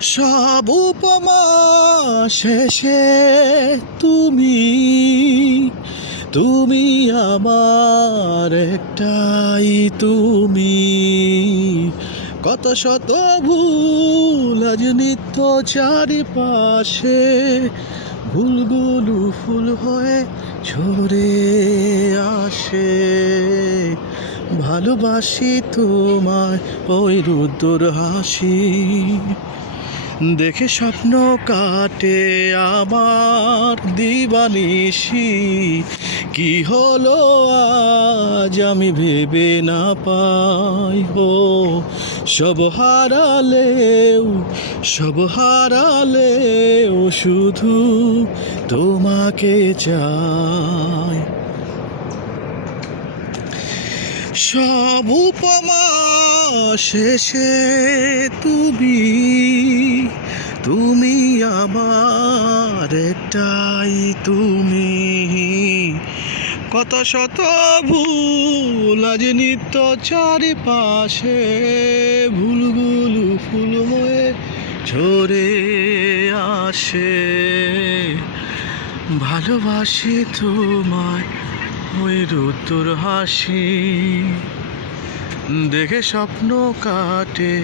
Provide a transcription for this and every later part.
সব উপমা শেষে তুমি তুমি আমার একটাই তুমি। কত শত ভুল আজ নিত্য চারিপাশে, ভুলগুলো ফুল হয়ে ঝরে আসে। ভালোবাসি তোমায় ওই রুদ্র হাসি, দেখে স্বপ্ন কাটে আমার দিবানিশি। কি হলো আজ আমি ভেবে না পাই, ও সব হারালেও শুধু তোমাকে চাই। সব উপমা শেষে তুমি আমার একটাই তুমি। কত শত ভুল আজ নিত্য চারিপাশে, ভুলগুলো ফুল হয়ে ঝরে আসে। ভালোবাসি তোমায় ওই রুদ্র হাসি, দেখে স্বপ্ন কাটে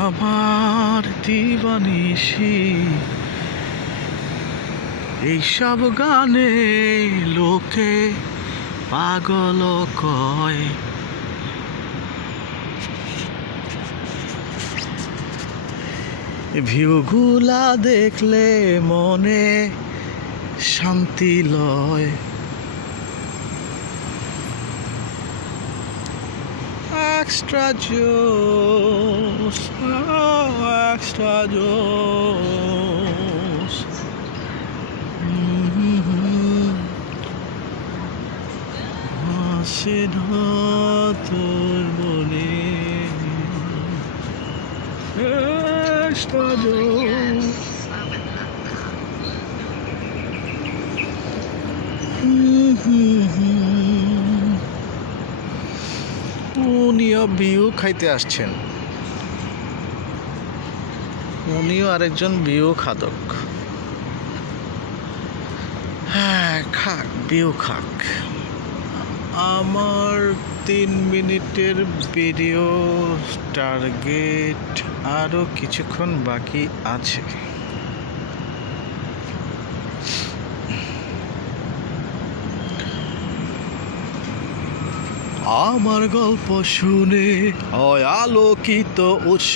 আমার দিবানিশি। এইসব গানে লোকে পাগল কয়, ভিউগুলা দেখলে মনে শান্তি লয়। Extra juice, oh, extra juice. হাসি তোর বলে extra juice. উনিও বিউ খাইতে আসছেন, উনিও আরেকজন বিউ খাদক। হ্যাঁ, খাক, বিউ খাক। আমার 3 মিনিটের ভিডিও টার্গেট, আরও কিছুক্ষণ বাকি আছে। আমার গল্প শুনে হয় আলোকিত উৎস।